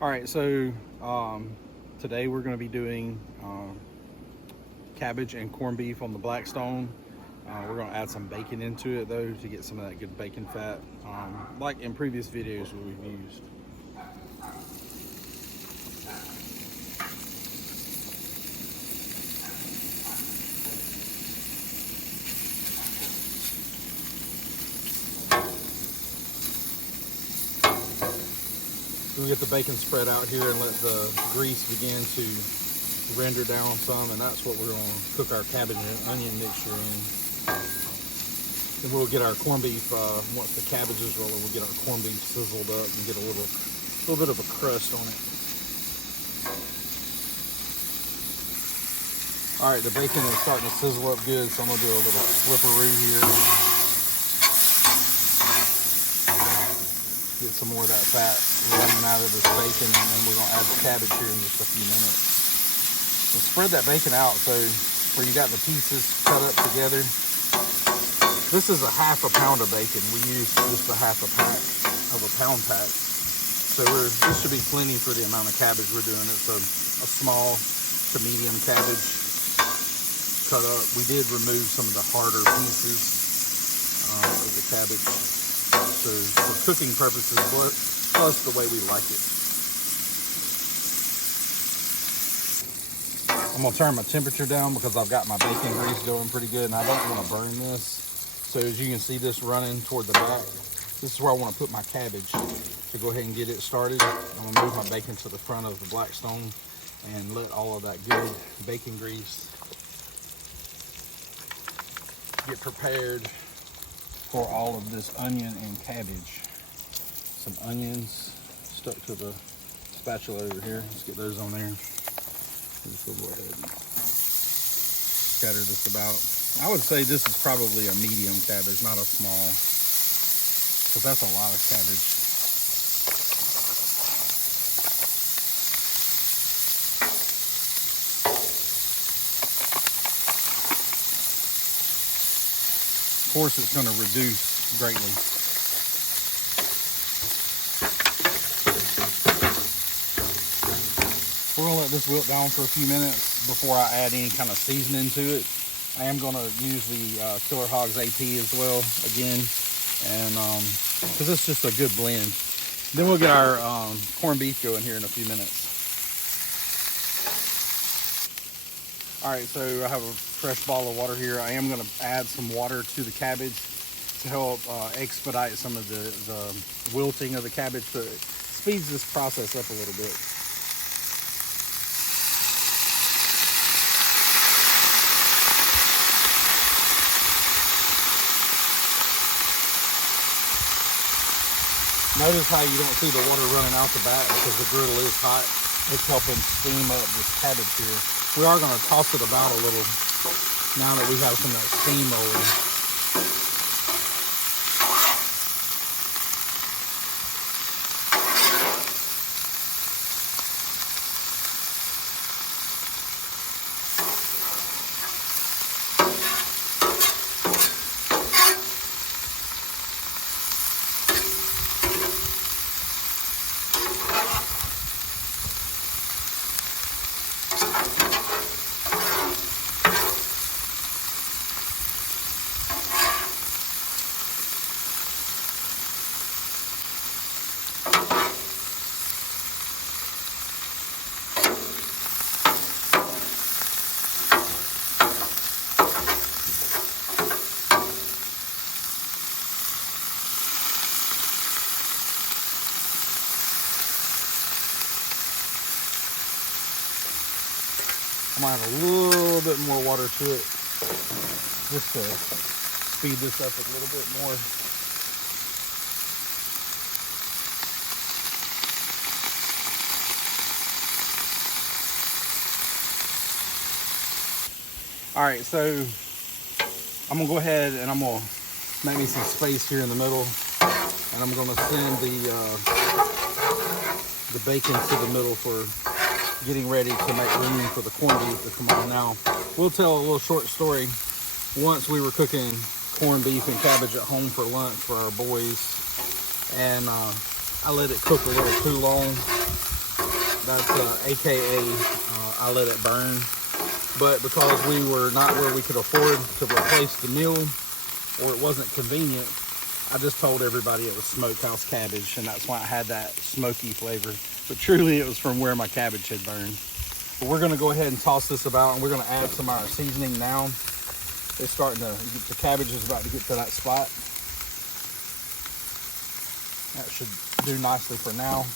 All right, so today we're going to be doing cabbage and corned beef on the Blackstone. We're going to add some bacon into it though to get some of that good bacon fat, like in previous videos we've used. We get the bacon spread out here and let the grease begin to render down some, and that's what we're going to cook our cabbage and onion mixture in. Then we'll get our corned beef, once the cabbage is rolling, we'll get our corned beef sizzled up and get a little bit of a crust on it. All right, the bacon is starting to sizzle up good, so I'm going to do a little flipperoo here. Get some more of that fat running out of this bacon, and then we're going to add the cabbage here in just a few minutes. So spread that bacon out so where you got the pieces cut up together. This is a half a pound of bacon. We use just a half a pack of a pound pack. So this should be plenty for the amount of cabbage we're doing. It's a small to medium cabbage cut up. We did remove some of the harder pieces of the cabbage. So for cooking purposes, plus the way we like it. I'm gonna turn my temperature down because I've got my bacon grease going pretty good and I don't want to burn this. So as you can see this running toward the back, this is where I want to put my cabbage. So go ahead and get it started. I'm gonna move my bacon to the front of the Blackstone and let all of that good bacon grease get prepared for all of this onion and cabbage. Some onions stuck to the spatula over here. Let's get those on there. Just go ahead and scatter this about. I would say this is probably a medium cabbage, not a small, because that's a lot of cabbage. Of course, it's going to reduce greatly. We're going to let this wilt down for a few minutes before I add any kind of seasoning to it. I am going to use the Killer Hogs AP as well again, and because it's just a good blend. Then we'll get our corned beef going here in a few minutes. All right, so I have a fresh bottle of water here. I am going to add some water to the cabbage to help expedite some of the wilting of the cabbage, so it speeds this process up a little bit. Notice how you don't see the water running out the back because the griddle is hot. It's helping steam up this cabbage here. We are going to toss it about a little now that we have some of that steam rolling. I might add a little bit more water to it just to speed this up a little bit more. All right, so I'm gonna go ahead and I'm gonna make me some space here in the middle, and I'm gonna send the bacon to the middle for getting ready to make room for the corned beef to come on. Now, we'll tell a little short story. Once we were cooking corned beef and cabbage at home for lunch for our boys, and I let it cook a little too long, That's AKA I let it burn. But because we were not where we could afford to replace the meal, or it wasn't convenient, I just told everybody it was smokehouse cabbage, and that's why I had that smoky flavor. But truly, it was from where my cabbage had burned. But we're gonna go ahead and toss this about, and we're gonna add some of our seasoning now. It's starting to, the cabbage is about to get to that spot. That should do nicely for now.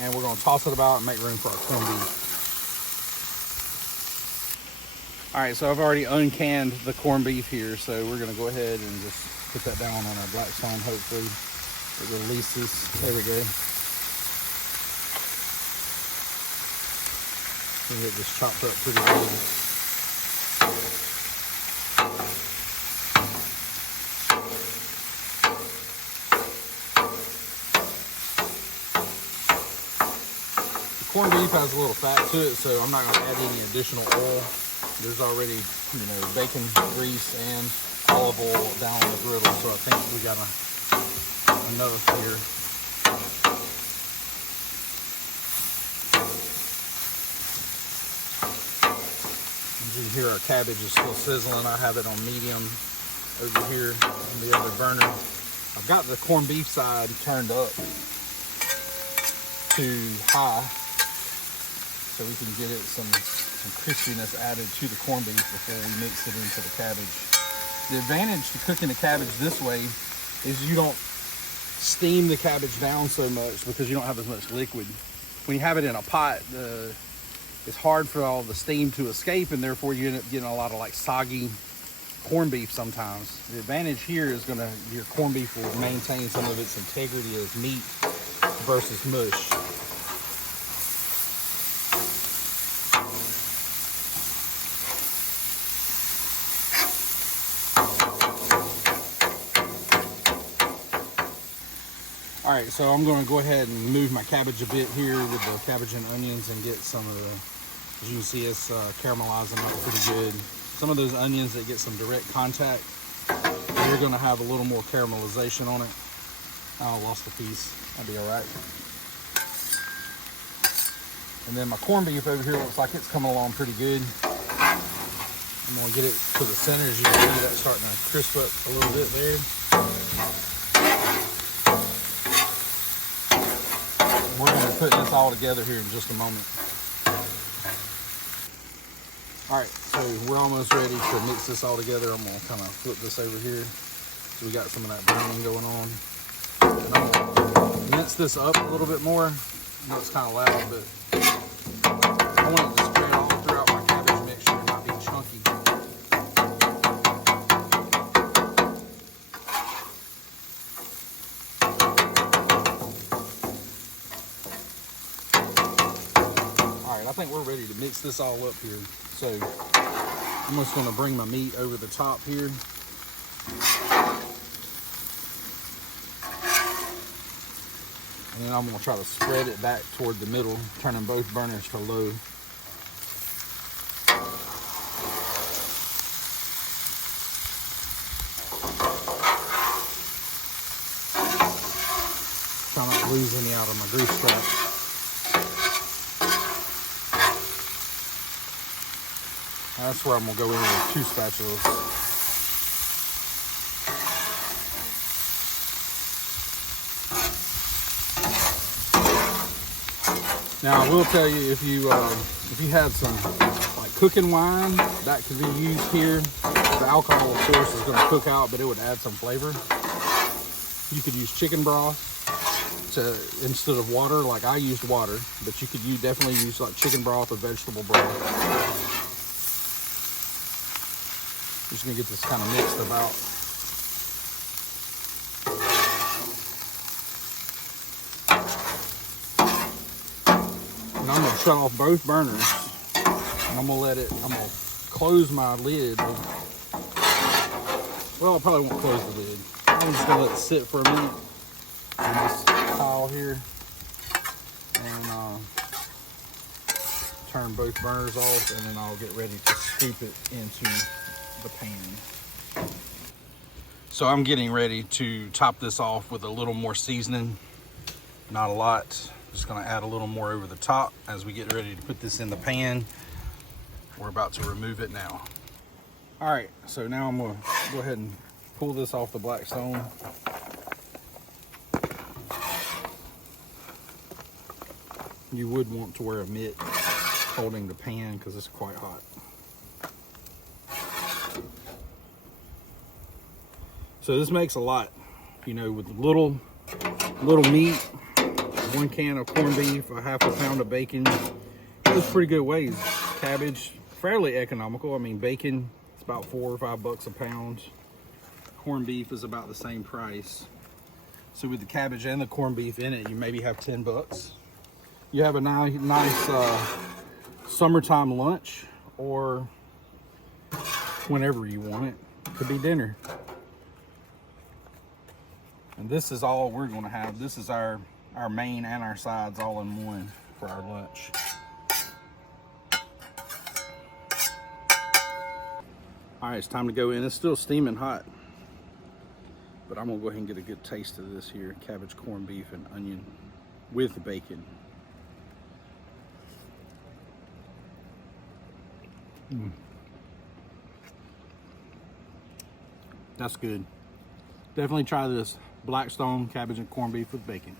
And we're gonna toss it about and make room for our corned beef. All right, so I've already uncanned the corned beef here, so we're gonna go ahead and just put that down on our Blackstone. Hopefully it releases. There we go. And it just chopped up pretty good. The corned beef has a little fat to it, so I'm not gonna add any additional oil. There's already, you know, bacon grease and olive oil down on the griddle, so I think we got enough here. As you can hear, our cabbage is still sizzling. I have it on medium over here on the other burner. I've got the corned beef side turned up to high, so we can get it some crispiness added to the corned beef before we mix it into the cabbage. The advantage to cooking the cabbage this way is you don't steam the cabbage down so much because you don't have as much liquid. When you have it in a pot, it's hard for all the steam to escape, and therefore you end up getting a lot of like soggy corned beef sometimes. The advantage here is your corned beef will maintain some of its integrity as meat versus mush. All right, so I'm going to go ahead and move my cabbage a bit here with the cabbage and onions and get some of the, as you can see, it's caramelizing up pretty good. Some of those onions that get some direct contact, they're going to have a little more caramelization on it. Oh, I lost a piece. That'll be all right. And then my corned beef over here looks like it's coming along pretty good. I'm going to get it to the center. As you can see, that's starting to crisp up a little bit there. We're going to put this all together here in just a moment. All right, so we're almost ready to mix this all together. I'm going to kind of flip this over here. So we got some of that browning going on. And I'm going to mince this up a little bit more. I know it's kind of loud, but I want it to spread all throughout my cabbage mixture and not be chunky. I think we're ready to mix this all up here. So I'm just going to bring my meat over the top here. And then I'm going to try to spread it back toward the middle, turning both burners to low. Try not to lose any out of my grease trap. That's where I'm going to go in with 2 spatulas. Now I will tell you, if you had some like cooking wine, that could be used here. The alcohol, of course, is going to cook out, but it would add some flavor. You could use chicken broth instead of water, like I used water, but you could definitely use like chicken broth or vegetable broth. Just gonna get this kind of mixed about. And I'm gonna shut off both burners, and I'm gonna close my lid. Well, I probably won't close the lid. I'm just gonna let it sit for a minute on this tile here, and turn both burners off, and then I'll get ready to scoop it into the pan. So I'm getting ready to top this off with a little more seasoning, not a lot, Just gonna add a little more over the top as we get ready to put this in the pan. We're about to remove it now. All right, so now I'm gonna go ahead and pull this off the Blackstone. You would want to wear a mitt holding the pan because it's quite hot. So this makes a lot, you know, with little meat, 1 can of corned beef, a half a pound of bacon. It's pretty good ways. Cabbage, fairly economical. I mean, bacon, it's about $4 or $5 a pound. Corned beef is about the same price. So with the cabbage and the corned beef in it, you maybe have $10. You have a nice summertime lunch, or whenever you want it. Could be dinner. And this is all we're gonna have. This is our main and our sides all in one for our lunch. All right, it's time to go in. It's still steaming hot, but I'm gonna go ahead and get a good taste of this here. Cabbage, corned beef, and onion with the bacon. That's good. Definitely try this Blackstone cabbage and corned beef with bacon.